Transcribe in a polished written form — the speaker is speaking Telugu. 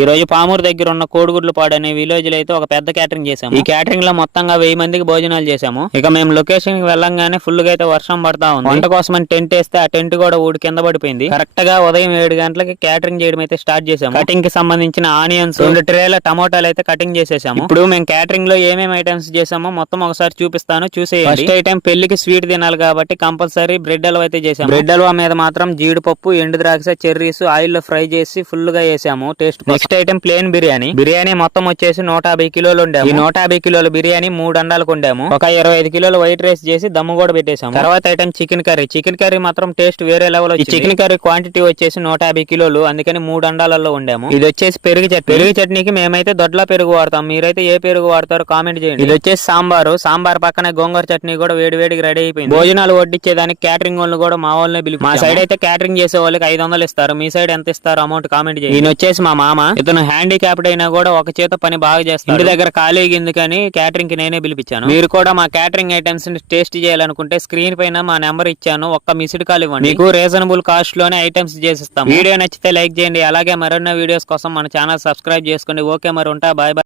ఈ రోజు పామూరు దగ్గర ఉన్న కోడిగుడ్లపాడు అనే విలేజ్ లో అయితే ఒక పెద్ద క్యాటరింగ్ చేసాము. ఈ క్యాటరింగ్ లో మొత్తంగా 1000 మందికి భోజనాలు చేసాము. ఇక మేము లొకేషన్ కి వెళ్ళంగానే ఫుల్ గా అయితే వర్షం పడతా ఉంది. వంట కోసం అని టెంట్ వేస్తే ఆ టెంట్ కూడా ఊడి కింద పడిపోయింది. కరెక్ట్ గా ఉదయం 7 గంటలకి క్యాటరింగ్ చేయడం అయితే స్టార్ట్ చేసాము. కటింగ్ కి సంబంధించిన ఆనియన్స్ 2 ట్రేల టమోటాలు అయితే కటింగ్ చేసేసాము. ఇప్పుడు మేము క్యాటరింగ్ లో ఏమేమి ఐటమ్స్ చేసామో మొత్తం ఒకసారి చూపిస్తాను, చూసేయండి. ఫస్ట్ ఐటమ్ పెళ్లికి స్వీట్ తినాలి కాబట్టి కంపల్సరీ బ్రెడ్ హల్వా అయితే చేసాము. బ్రెడ్ హల్వా మీద మాత్రం జీడిపప్పు, ఎండు ద్రాక్ష, చెర్రీస్ ఆయిల్ లో ఫ్రై చేసి ఫుల్ గా వేసాము taste. Next item plain biryani మొత్తం వచ్చేసి 150 కిలోలు ఉండాము. ఈ 150 కిలోల బిర్యానీ 3 అండాలకు ఉండాము. ఒక 25 కిలోల వైట్ రైస్ చేసి దమ్ము కూడా పెట్టేసాము. తర్వాత ఐటమ్ చికెన్ కర్రీ మాత్రం టేస్ట్ వేరే లెవెల్. ఈ చికెన్ కర్రీ క్వాంటిటీ వచ్చేసి 150 కిలోలు, అందుకని 3 అండాలలో ఉండాము. ఇది వచ్చేసి పెరుగు చట్నీకి మేమైతే దొడ్ల పెరుగు వాడతాం. మీరైతే ఏ పెరుగు వాడతారో కామెంట్ చేయండి. ఇది వచ్చేసి సాంబార్ పక్కనే గోంగూర చట్నీ కూడా వేడివేడికి రెడీ అయిపోయింది. భోజనాలు వడ్డించేదానికి క్యాటరింగ్ వాళ్ళు కూడా మా వాళ్ళనే పిలిపి. మా సైడ్ అయితే క్యాటరింగ్ చేసే వాళ్ళకి 500 ఇస్తారు. మీ సైడ్ ఎంత ఇస్తారు అమౌంట్ కామెంట్ చేయండి. ఈయన వచ్చేసి మా మామ. ఇతను హ్యాండిక్యాప్డ్ అయినా కూడా ఒక చేత పని బాగా చేస్తాడు. ఇంటి దగ్గర ఖాళీగా ఎందుకని క్యాటరింగ్ కి నేనే పిలిపించాను. మీరు కూడా మా క్యాటరింగ్ ఐటమ్స్ ని టేస్ట్ చేయాలనుకుంటే స్క్రీన్ పైన మా నెంబర్ ఇచ్చాను, ఒక్క మిస్డ్ కాల్ ఇవ్వండి. మీకు రీజనబుల్ కాస్ట్ లోనే ఐటమ్స్ చేసిస్తాం. వీడియో నచ్చితే లైక్ చేయండి. అలాగే మరిన్న వీడియోస్ కోసం మన ఛానల్ సబ్స్క్రైబ్ చేసుకోండి. ఓకే, మరి ఉంటా, బాయ్ బాయ్.